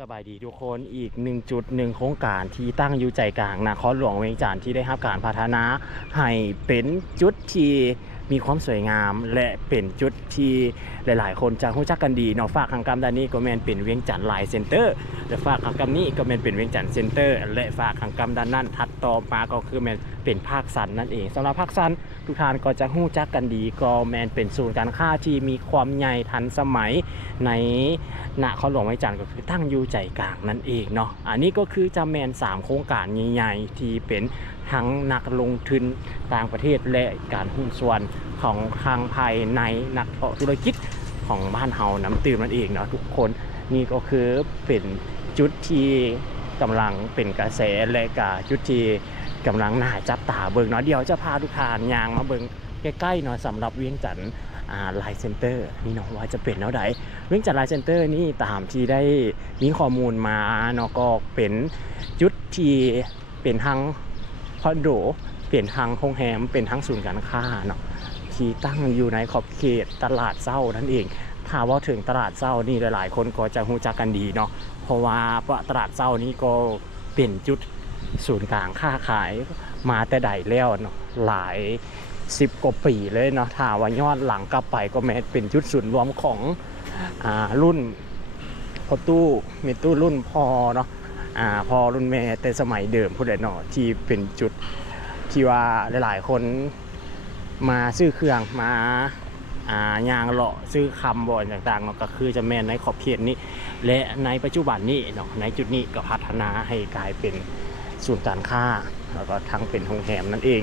สบายดีทุกคนอีกหนึ่งจุดหนึ่งโครงการที่ตั้งอยู่ใจกลางนครหลวงเวียงจันทร์ที่ได้รับการพัฒนาให้เป็นจุดที่ มีความสวยงาม และเป็นจุดที่หลาย ๆ คนจะรู้จักกันดีเนาะฝากทางกรรมด้านนี้ก็แมนเป็นเวียงจันทร์ไลน์เซ็นเตอร์และฝากทางกรรมนี้ก็แมนเป็นเวียงจันทร์เซ็นเตอร์และฝากทางกรรมด้านนั้นถัดต่อมาก็คือแมนเป็นภาคสันนั่นเองสำหรับภาคสันทุกท่านก็จะหู้จักกันดี ก็แมนเป็นศูนย์การค้าที่มีความใหญ่ทันสมัยในนครหลวงไม้จันทร์ก็คือตั้งอยู่ใจกลางนั่นเองเนาะอันนี้ก็คือจะแมน3โครงการใหญ่ๆที่เป็น ทั้งนักลงทุนต่างประเทศและการหุ้นส่วนของทางภายในนักธุรกิจของบ้านเฮาน้ำตื่นนั่นเองเนาะทุกคนนี่ก็คือเป็นจุดที่กำลังเป็นกระแสและกาจุดที่กำลังน่าจับตาเบิงเนาะเดี๋ยวจะพาทุกท่านยางมาเบิงใกล้ๆเนาะสำหรับเวียงจันทร์อ่าไลน์เซ็นเตอร์นี่เนาะว่าจะเป็นแนวใดเวียงจันทร์ไลน์เซ็นเตอร์นี่ตามที่ได้มีข้อมูลมาเนาะก็เป็นจุดที่เป็นทั้ง คอนโด เป็นทั้งโรงแรมเป็นทั้งศูนย์การค้าเนาะที่ตั้งอยู่ในขอบเขตตลาดเศร้านั่นเองถ้าว่าถึงตลาดเศร้านี่หลาย ๆ คนก็จะรู้จักกันดีเนาะเพราะว่าตลาดเศร้านี่ก็เป็นจุดศูนย์กลางค้าขายมาแต่ใดแล้วเนาะหลายสิบกว่าปีเลยเนาะถ้าว่ายอดหลังกลับไปก็แม้เป็นจุดศูนย์รวมของอรุ่นพอตู้มีตู้รุ่นพอเนาะ อ่าพอรุ่นแม่แต่สมัยเดิมพูดได้เนาะที่เป็นจุดที่ว่าหลาย ๆ คนมาซื้อเครื่องมาอ่ายางเลาะซื้อคำบ่อยต่างๆเนาะก็คือจะแม่นในขอบเขตนี้ และในปัจจุบันนี้เนาะในจุดนี้ก็พัฒนาให้กลายเป็นศูนย์การค้าแล้วก็ทั้งเป็นโรงแรมนั่นเอง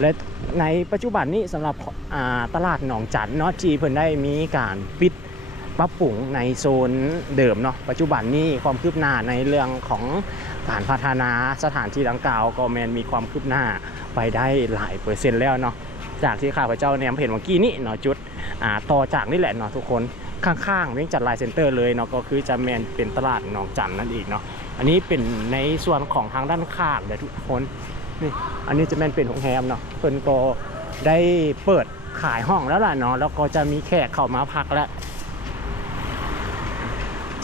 และในปัจจุบันนี้สำหรับตลาดหนองจันเนาะที่เพิ่นได้มีการปิด ปรับปรุงในโซนเดิมเนาะปัจจุบันนี้ความคืบหน้าในเรื่องของการพัฒนาสถานที่ดังกล่าวก็แมนมีความคืบหน้าไปได้หลายเปอร์เซ็นต์แล้วเนาะจากที่ข้าพเจ้าเนี่ยเห็นเมื่อกี้นี้เนาะจุดอ่าต่อจากนี่แหละเนาะทุกคนข้างๆเวียงจันทร์ไลน์เซ็นเตอร์เลยเนาะก็คือจะแมนเป็นตลาดหนองจันนั่นเองเนาะอันนี้เป็นในส่วนของทางด้านข้างเดี๋ยวทุกคนนี่อันนี้จะแมนเป็นโรงแรมเนาะเพิ่นก็ได้เปิดขายห้องแล้วล่ะเนาะแล้วก็จะมีแขกเข้ามาพักแล้ว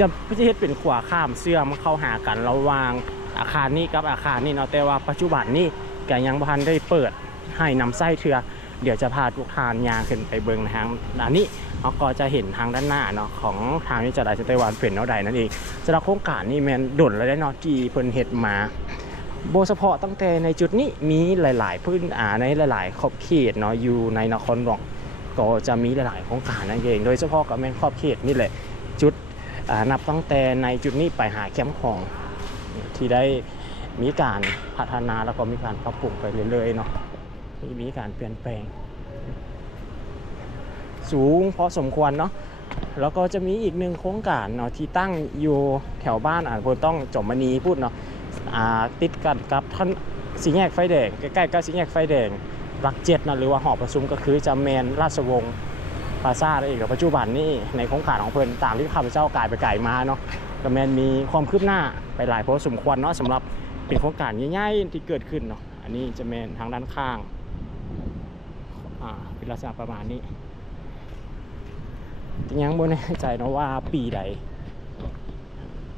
จะพิเศษเป็นขวาข้ามเสื่อมเข้าหากันระหว่างอาคารนี้กับอาคารนี้เนาะแต่ว่าปัจจุบันนี้แกยังบ่ทันได้เปิดให้นำไส้เถือเดี๋ยวจะพาทุกทานยางขึ้นไปเบิงทางด้านนี้เราก็จะเห็นทางด้านหน้าเนาะของทางนี้จะได้สเตวันเป็นเนาะใดนั่นเองสำหรับโครงการนี่แมนด่นแล้วได้เนาะที่เพิ่นเฮ็ดมาโบเฉพาะตั้งแต่ในจุดนี้มีหลาย ๆ พื้นอ่าในหลาย ๆ ขอบเขตเนาะอยู่ในนครหลวงก็จะมีหลายๆโครงการนั่นเอง โดยเฉพาะกับแมนขอบเขตนี่แหละจุด นับตั้งแต่ในจุดนี้ไปหาแคมป์ของที่ได้มีการพัฒนาแล้วก็มีการปรับปรุงไปเรื่อยๆเนาะมีมีการเปลี่ยนแปลง สูงพอสมควรเนาะแล้วก็จะมีอีกหนึ่งโครงการเนาะที่ตั้งอยู่แถวบ้านอ่านพลต้องจอมมณีพูดเนาะติดกันกับท่านสีแยกไฟแดงใกล้ๆกับสีแยกไฟแดงรักเจ็ดนะหรือว่าหอประชุมก็คือจะแมนราชวงศ์ พาซาเองกับปัจจุบันนี่ในโครงการของเพิ่นตามที่ข้าพเจ้ากายไปไก่มาเนาะก็แมนมีความคืบหน้าไปหลายพอสมควรเนาะสำหรับเป็นโครงการใหญ่ๆที่เกิดขึ้นเนาะอันนี้จะแมนทางด้านข้างอ่าเป็นลักษณะประมาณนี้ยังบ่แน่ใจเนาะว่าปีใด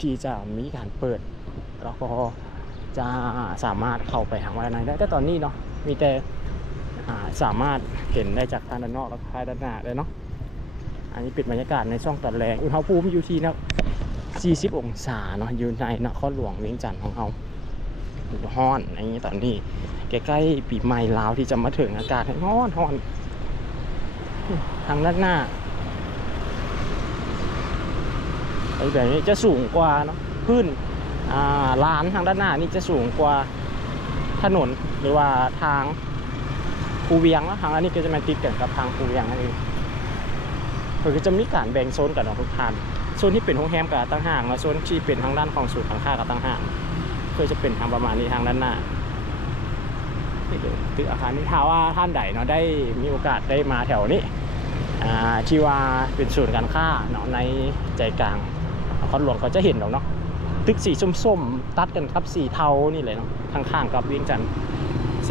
ที่จะมีการเปิดแล้วก็จะสามารถเข้าไปหาวันไหนได้แต่ตอนนี้เนาะมีแต่ สามารถเห็นได้จากทางด้านนอกและภายด้านหน้าเลยเนาะอันนี้ป็นบรรยากาศในช่องตัดแรงอุณหภูมิอยู่ที่นะ40 องศาเนาะอยู่ในนครหลวงเวียงจันทร์ของเราฮ้อนอย่างนี้ตอนนี้ใกล้ๆปีใหม่ลาวที่จะมาถึงอากาศร้อนร้อนทางด้านหน้าไอ้แบบนี้จะสูงกว่าเนาะพื้นอ่าลานทางด้านหน้านี่จะสูงกว่าถนนหรือว่าทาง ภูเวียงนาะทางอันนี้ก็จะมาติดกันกับทางภูเวียงนั่นเองก็จะมีการแบ่งโซนกันเนาะทุกทานโซนที่เป็นโรงแรมกับตั้งห่างแล้วโซนที่เป็นทางด้านของสูตรทางค่ากับตั้งห่างก็จะเป็นทางประมาณนี้ทางด้านหน้านี่คือตึกอาคารนี้ถ้าว่าท่านใดเนาะได้มีโอกาสได้มาแถวนี้ที่ว่าเป็นศูนย์การค้าเนาะในใจกลางนครหลวงก็จะเห็นเนาะตึกสีส้มๆ ตัดกันครับสีเทานี่เลยเนาะข้างๆกับวียงจันทร์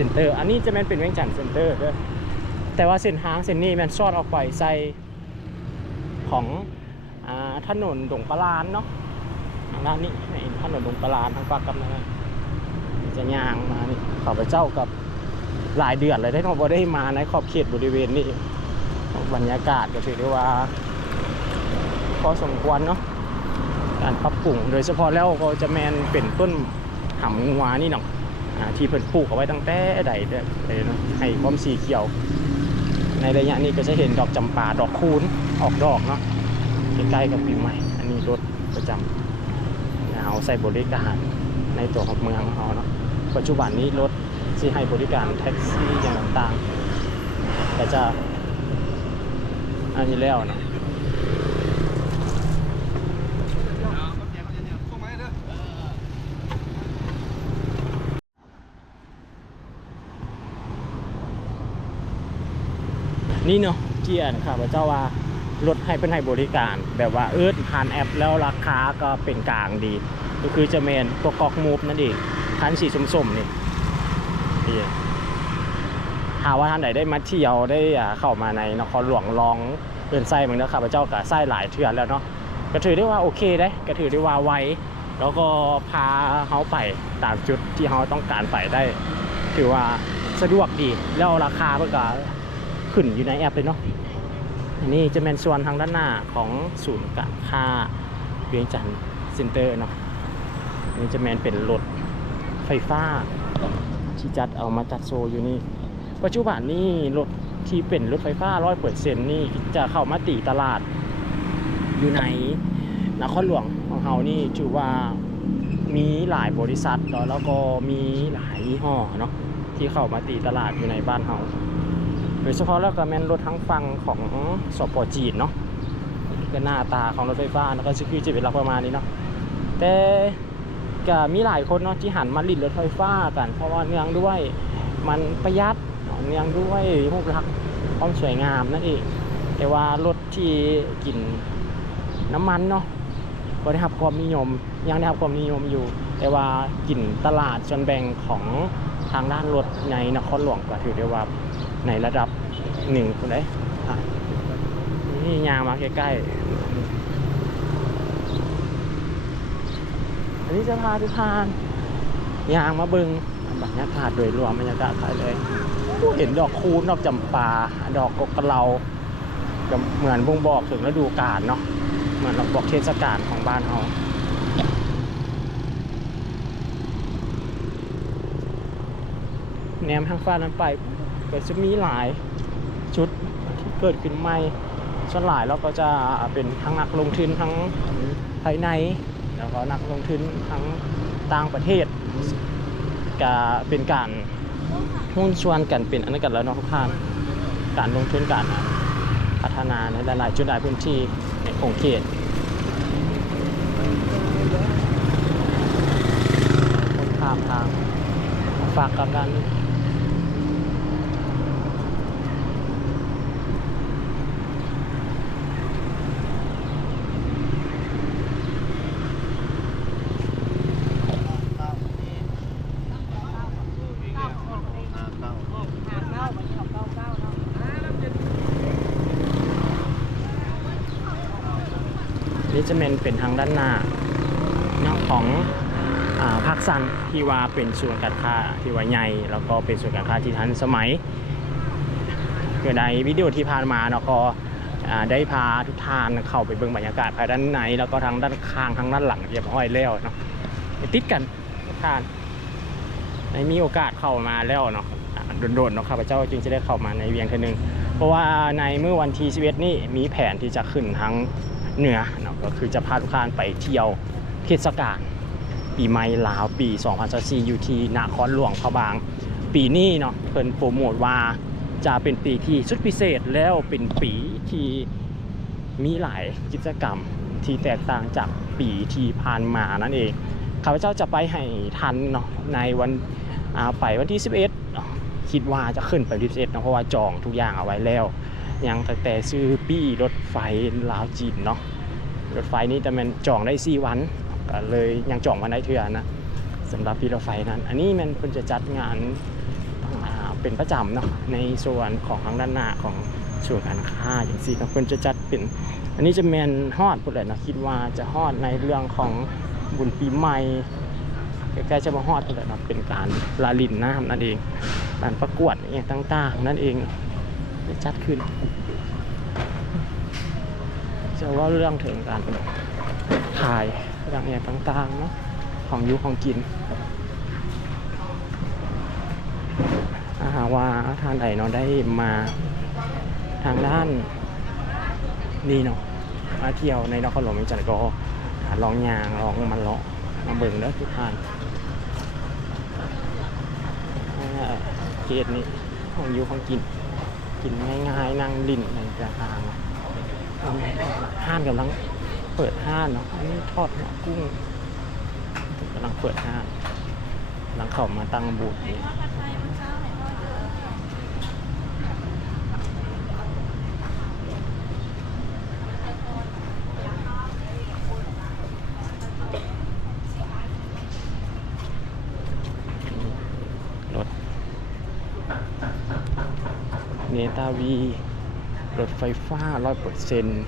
ซ็นเตอร์อันนี้จะแม่นเป็นเวียงจันทร์เซ็นเตอร์เด้อแต่ว่าเส้นทางเส้นนี้แมันซอดออกไปใส่ของอถนนดงปลาลานเนาะทางด้านนี้ถนนลงตลาดทางปากกันจะย่างมานี่ข้าพเจ้ากับหลายเดือนเลยได้เราบ่ได้มาในขอบเขตบริเวณนี้บรรยากาศก็ถือได้ว่าพอสมควรเนาะการปรับปรุงโดยเฉพาะแล้วก็จะแมนเป็นต้นหำงัวนี่เนาะ อ่าที่เพิ่นปลูกเอาไว้ตั้งแต่ใดเด้อเลยเนาะให้ความสีเขียว ในระยะนี้ก็จะเห็นดอกจำปาดอกคูณออกดอกเนาะใกล้ๆกับปีใหม่ อันนี้รถประจำเอาใส่บริการในตัวของเมืองเขาเนาะปัจจุบันนี้รถที่ให้บริการแท็กซี่อย่างต่างๆก็จะอันนี้แล้วเนาะ นี่เนาะเกียร์ค่ะพระเจ้าว่ารถให้เป็นให้บริการ แบบว่าเอิร์ดผ่านแอปแล้วราคาก็เป็นกลางดี ก็คือจะเมนตัวกอกมูฟนั่นเองคันสีส้มๆนี่นี่หาว่าท่านไหนได้มาเที่ยวได้เข้ามาในนครหลวงลองเดินไส้เมืองนะข้าพเจ้ากับไส้หลายเทือนแล้วเนาะก็ถือได้ว่าโอเคได้ก็ถือได้ว่าไวแล้วก็พาเขาไปตามจุดที่เขาต้องการไปได้ ถือว่าสะดวกดีแล้วราคาเพื่อก็ ขึ้นอยู่ในแอปเลยเนาะอันนี้จะเป็นส่วนทางด้านหน้าของศูนย์การค้าเวียงจันทร์เซ็นเตอร์เนาะนี่จะแมนเป็นรถไฟฟ้าที่จัดเอามาจัดโซอยู่นี่ปัจจุบันนี่รถที่เป็นรถไฟฟ้าร้อยเปอร์เซ็นต์นี่จะเข้ามาตีตลาดอยู่ในนครหลวงของเรานี่ถือว่ามีหลายบริษัทแล้วก็มีหลายยี่ห้อเนาะที่เข้ามาตีตลาดอยู่ในบ้านเรา โดยเฉพาะแล้วก็แมนรถทั้งฟังของสปอจีนเนาะก็หน้าตาของรถไฟฟ้าแล้วก็คือจะเป็นลักประมาณนี้เนาะแต่ก็มีหลายคนเนาะที่หันมาลิดรถไฟฟ้ากัน เพราะว่าเนื่องด้วยมันประหยัดเนื่องด้วยรูปลักษณ์ความสวยงามนั่นเองแต่ว่ารถที่กินน้ำมันเนาะก็ได้รับความนิยม ยังได้รับความนิยมอยู่ แต่ว่ากลิ่นตลาดส่วนแบ่งของทางด้านรถในนครหลวงก็ถือได้ว่า ในระดับหนึ่งคนเลยนี่ยางมาใกล้ๆ อันนี้จะพาทุกทาน ยางมาบึงบรรยากาศโดยรวมบรรยากาศไปเลยเห็นดอกคูณดอกจำปา ดอกกกะเลาเหมือนบ่งบอกถึงฤดูกาลเนาะเหมือนเราบอกเทศกาลของบ้านเราแนมทางฟ้านั้นไป ก็จะมีหลายชุดที่เกิดขึ้นใหม่ส่วนหลายเราก็จะเป็นทั้งนักลงทุนทั้งภายใน แล้วก็นักลงทุนทั้งต่างประเทศก็เป็นการหุ้นชวนกันเป็นอันนั้นกันแล้วเนาะทุกท่านการลงทุนการพัฒนาในหลายๆจุดหลายพื้นที่ในของเขตคนข้ามทางฝากกับกันนี่ จะเป็นเป็นทางด้านหน้าเนาะของอาภาคซันที่ว่าเป็นส่วนการค้าที่ว่าใหญ่แล้วก็เป็นส่วนการค้าที่ทันสมัยเกิดในวิดีโอที่ผ่านมาเนาะก็ได้พาทุกท่านเข้าไปเบิ่งบรรยากาศภายด้านในแล้วก็ทางด้านข้างทางด้านหลังเรียบร้อยแล้วเนาะติดกันทุกท่านในมีโอกาสเข้ามาแล้วเนาะโดนๆเนาะข้าพเจ้าจึงจะได้เข้ามาในเวียงเทอนึง เพราะว่าในเมื่อวันที่11นี่มีแผนที่จะขึ้นทั้ง เหนือเนาะก็คือจะพาทุกท่านไปเที่ยวเทศกาลปีใหม่ลาวปี 2024อยู่ที่นครหลวงพระบาง ปีนี้เนาะเพิ่นโปรโมทว่าจะเป็นปีที่สุดพิเศษแล้วเป็นปีที่มีหลายกิจกรรมที่แตกต่างจากปีที่ผ่านมานั่นเองข้าพเจ้าจะไปให้ทันเนาะในวันไปวันที่ 11เนาะคิดว่าจะขึ้นไปวันที่11เนาะเพราะว่าจองทุกอย่างเอาไว้แล้ว ยังแต่แต่ซื้อปี้รถไฟลาวจีนเนาะรถไฟนี้แต่มันจองได้4วันก็เลยยังจองวันได้เทื่อนะสำหรับพี่รถไฟนั้น อันนี้มันเพิ่จะจัดงานอ่าเป็นประจำเนาะในส่วนของทางด้านหน้าของส่วนการค้าอย่างสี่ก็เพิ่นจะจัดเป็น อันนี้จะแมนฮอดพุ่นแหละนะคิดว่าจะฮอดในเรื่องของบุญปีใหม่ใกล้ๆจะมาฮอดแล้วเนะเป็นการลาลินน้ำนั่นเองการประกวดอย่างต่างๆนั่นเอง ได้จัดขึ้น จะว่าเรื่องถึงการขายเรื่องอย่างต่างๆเนาะของยุของกินถ้าหากว่าทานใดเนาะได้มาทางด้านนี่เนาะมาเที่ยวในนครหลวงจันทร์ก็ลองยางลองมันเลาะมาเบิ่งเด้อทุกท่านเขตนี้ของอยุของกิน กินง่ายๆนั่งดิ่นในกระทางห้านกำลังเปิดห้านเนาะอันนี้ทอดหัวกุ้งกำลังเปิดห้านกำลังเข้ามาตั้งบูธนี่ วีรถไฟฟ้าร้อยเปอร์เซ็นต์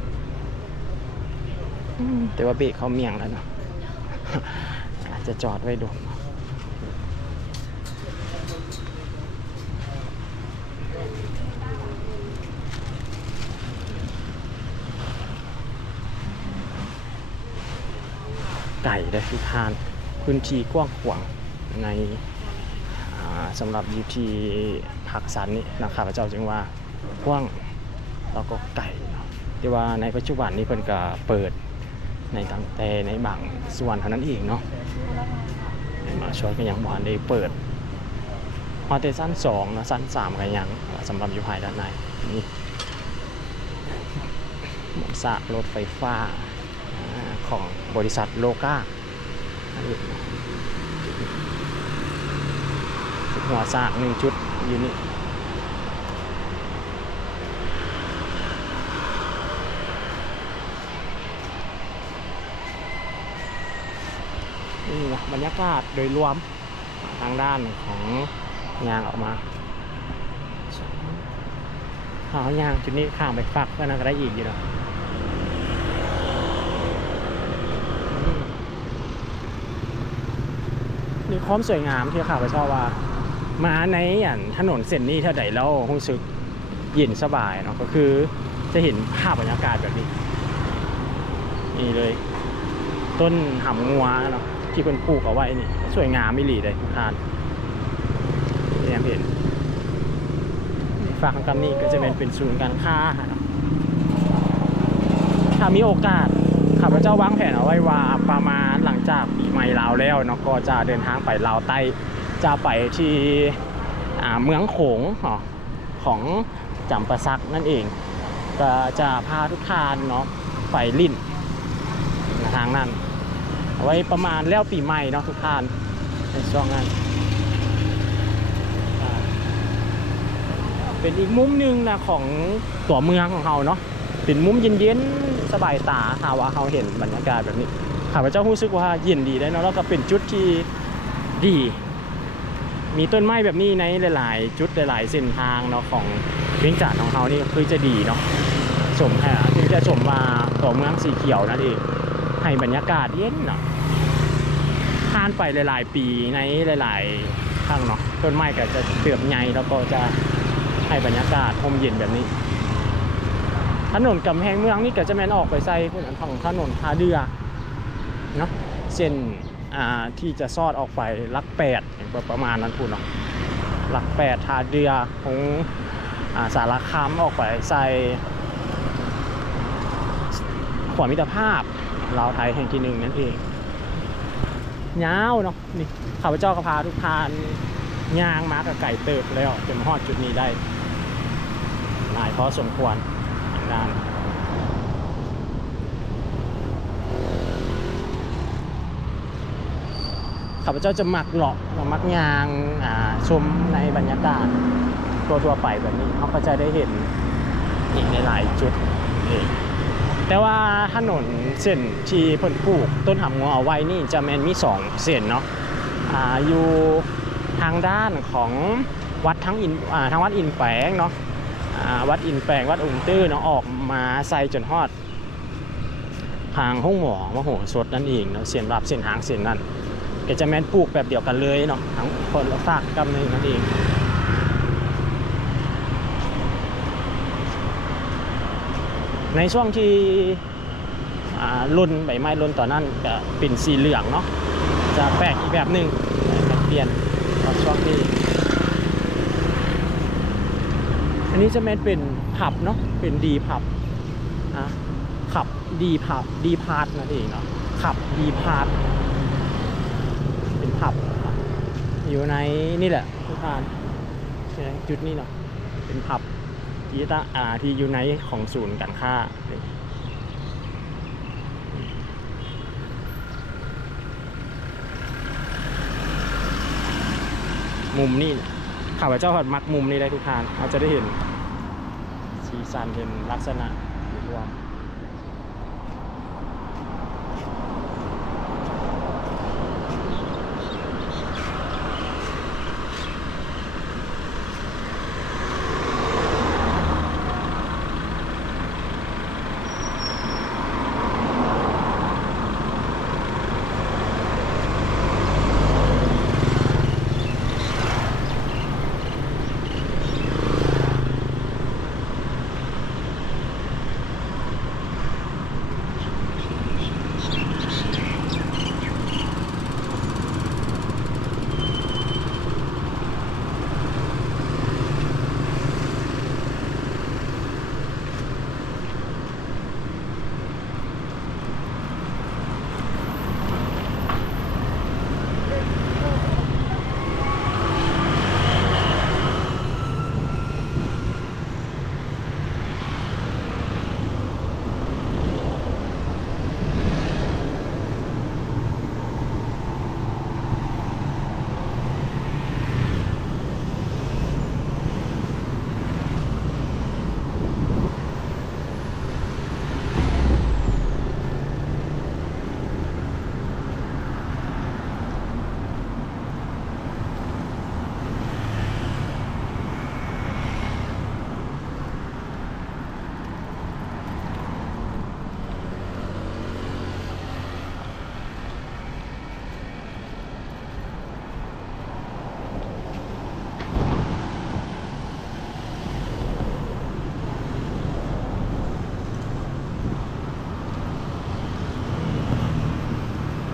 แต่ว่าเบรกเขาเมี่ยงแล้วเนาะอาจจะจอดไว้ดูไก่ได้ทุกทานพื้นที่กว้างขวางในอ่าสำหรับอยู่ที่ผักสันนี่นะครับพระเจ้าจึงว่า กว้างแล้วก็ไก่เนาะแต่ว่าในปัจจุบันนี้เพิ่นก็เปิดในตั้งแต่ในบางส่วนเท่านั้นเองเนาะมาช่วยก็ยังบ่ทันได้เปิดฮอเตสั้นสองนะสั้นสามก็ยังสำหรับอยู่ภายด้านในนี่หมวดสากรถไฟฟ้าของบริษัทโลกาหัวสากหนึ่งชุดอยู่นี่ บรรยากาศโดยรวมทางด้านของยางออกมาหายางจุดนี้ข้ามไปฝักก็น่าจะได้อีกอยู่แล้วอืมนี่ความสวยงามที่ข้าพเจ้าว่า มาในอย่างถนนเส้นนี้เท่าใดแล้วรู้สึกเย็นสบายเนาะก็คือจะเห็นภาพบรรยากาศแบบนี้ นี่เลย ต้นหำงัวเนาะ ที่เป็นปลูกเอาไว้นี่ สวยงามไม่หลีเลยทุกท่านนี่ยังเห็นฝั่งกำนี้ก็จะเป็นเป็นศูนย์การค้าถ้ามีโอกาสข้าพเจ้าวางแผนเอาไว้ว่าประมาณหลังจากปีใหม่ลาวแล้วเนาะก็จะเดินทางไปลาวใต้จะไปที่เมืองโขงของจำปาซักนั่นเอง ก็จะพาทุกท่านเนาะไปลิ่นทางนั้น ไว้ประมาณแล้วปีใหม่เนาะทุกท่านในช่วงนั้นเป็นอีกมุมหนึ่งนะของตัวเมืองของเราเนาะเป็นมุมเย็นๆสบายตาหาว่าเราเห็นบรรยากาศแบบนี้ข้าพเจ้ารู้สึกว่าเย็นดีได้เนาะแล้วก็เป็นจุดที่ดี มีต้นไม้แบบนี้ในหลาย ๆ จุดหลาย ๆ เส้นทางเนาะของเวียงจันทน์ของเรานี่คือจะดีเนาะสมแค่ที่จะสมว่าตัวเมืองสีเขียวนั่นเองให้บรรยากาศเย็นเนาะานไปหลาย ๆ ปีในหลายๆครั้งเนาะต้นไม้ก็จะเติบใหญ่แล้วก็จะให้บรรยากาศร่มเย็นแบบนี้ ถนนกำแพงเมืองนี่ก็จะแม่นออกไปใส่พุ่นอันฝั่งถนนท่าเรือเนาะเส้นอ่าที่จะซอดออกไปลักแปดประมาณนั้นพุ่นเนาะลักแปดท่าเรือของอ่าสารคามออกไปใส่ขวามิตรภาพลาวไทยแห่งที่หนึ่งนั่นเอง ยาวเนาะนี่ข้าพเจ้าก็พาทุกทานย่างมากับไก่เติบแล้วจนมาฮอดจุดนี้ได้หลายพอสมควรทางด้านข้าพเจ้าจะมักเลาะมักยางอ่าชมในบรรยากาศทั่วไปแบบนี้เขาก็จะได้เห็นอีกในหลายจุดเอง แต่ว่าถนนเส้นที่เพิ่นปลูก ต้นหำงัวเอาไว้นี่จะแมนมีสองเส้นเนาะอ่าอยู่ทางด้านของวัดทั้งอินอ่าทางวัดอินแฝงเนาะอ่าวัดอินแฝงวัดอุ่งตื้อเนาะออกมาใส่จนฮอดทางห้องหมอมโหสถนั่นเองเนาะเส้นรับเส้นทางเส้นนั้นก็จะแม่นปลูกแบบเดียวกันเลยเนาะทั้งคนละฝากกำนึงนั่นเอง ในช่วงที่รุ่นใบไม้รุ่นต่อนนั้นก็เป็นสีเหลืองเนาะจะแปลกอีกแบบหนึ่งเปลี่ยนตอนช่วงนี้อันนี้จะแม่นเป็นผับเนาะเป็นดีผับอะขับดีผับดีพาร์ทนั่นเองเนาะขับดีพาร์ทเป็นผับอยู่ในนี่แหละทุกท่านจุดนี้เนาะเป็นผับ ที่ตาอ่าที่อยู่ในของศูนย์การค้ามุมนี่ข้าพเจ้าหัดมักมุมนี้ได้ทุกทานเราจะได้เห็นสีสันเห็นลักษณะรวม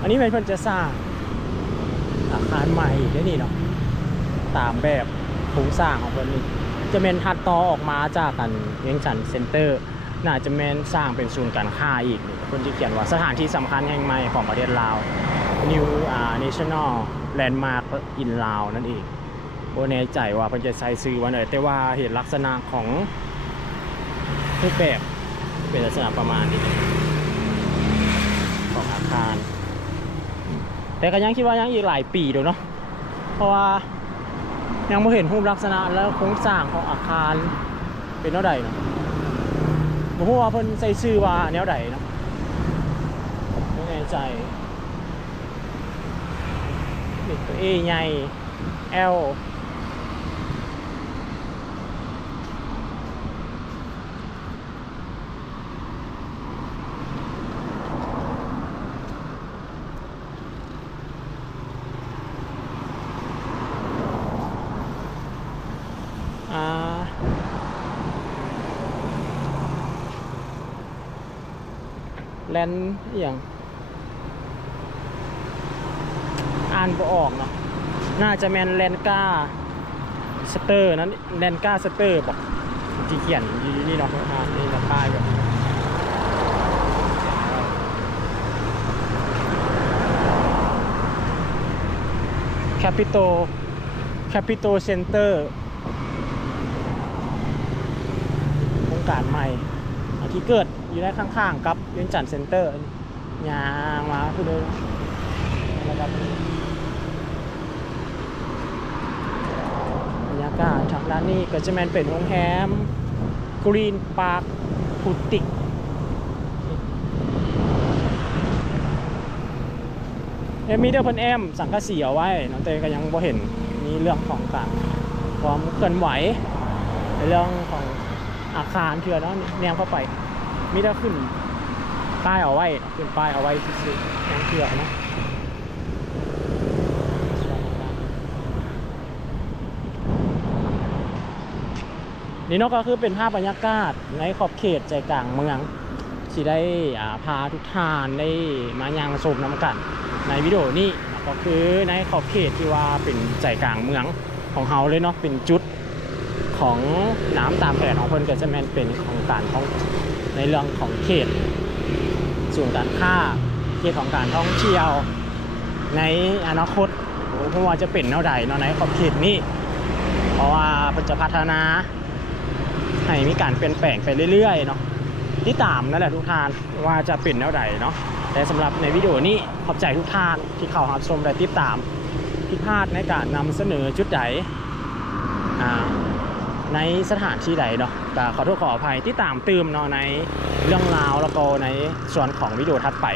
อันนี้เป็นเพิ่นจะสร้าง อาคารใหม่ได้นี่เนาะตามแบบโครงสร้างของเพิ่นนี่จะเป็นทัดต่อออกมาจากกันเวียงจันทน์เซ็นเตอร์ น่าจะแม่นสร้างเป็นศูนย์การค้าอีกนี่เพิ่นที่เขียนว่าสถานที่สำคัญแห่งใหม่ของประเทศลาว New อ่า National Landmark in Lao นั่นเองโบแน่ใจว่าเพิ่นจะใช้ชื่อว่าไหนแต่ว่าเห็นลักษณะของรูปแบบเป็นลักษณะประมาณนี้ของอาคาร แต่ก็ยังคิดว่ายังอีกหลายปีเดี๋ยวเนาะเพราะว่ายังไม่เห็นรูปลักษณะและโครงสร้างของอาคารเป็นแนวใดเนาะบ่ฮู้ว่าเพิ่นใส่ชื่อว่าแนวใดเนาะไม่แน่ใจนี่ตัว A ใหญ่ L อ่าแลนด์อย่างอ่านบ่ออกเนาะน่าจะแมนแลนก้าสเตอร์นั้นแลนก้าสเตอร์บอกที่เขียนอยู่นี่เนาะอ่านี่นะป้ายแบบแคปิโตแคปิโตเซ็นเตอร์โครงการใหม่ที่เกิด อยู่ในข้างๆกับเวียงจันทน์เซ็นเตอร์ยางมาคือเดิมระดับบรรยากาศทางด้านนี้ก็จะแมนเป็นโรงแรมกรีนพาร์คพุติกเอ็มมีเดอร์เพันแอมสังกะสีเอาไว้ น้องเตยก็ยังบ่เห็นมีเรื่องของการความเคลื่อนไหวเรื่องของอาคารเถื่อนเนาะแนวเข้าไป มิได้ขึ้นป้ายเอาไว้ขึ้นป้ายเอาไว้ซื่อๆยังเถื่อนะนี่เนกก็คือเป็นภาพบรรยากาศในขอบเขตใจกลางเมืองที่ได้พาทุกท่านได้มายังชมน้ำกัน ในวิดีโอนี้ก็คือในขอบเขตที่ว่าเป็นใจกลางเมืองของเฮาเลยเนาะเป็นจุดของน้ำตามแผนของเพิ่นก็จะแม่นเป็นของการท่อง ในเรื่องของเขตส่วนการค้าเขตของการท่องเที่ยวในอนาคตเพราะว่าจะเป็นแนวใดเนาะในขอบเขตนี้ เพราะว่าจะพัฒนาให้มีการเปลี่ยนแปลงไปเรื่อยๆเนาะที่ตามนั่นแหละทุกท่านว่าจะเป็นแนวใดเนาะแต่สำหรับในวิดีโอนี้ขอบใจทุกท่านที่เข้ารับชมและติดตามผิดพลาดในการนำเสนอจุดใดอ่า ในสถานที่ใดเนาะก็ขอโทษขออภัยที่ตามตืมเนาะในเรื่องราวแล้วก็ในส่วนของวิดีโอถัดไป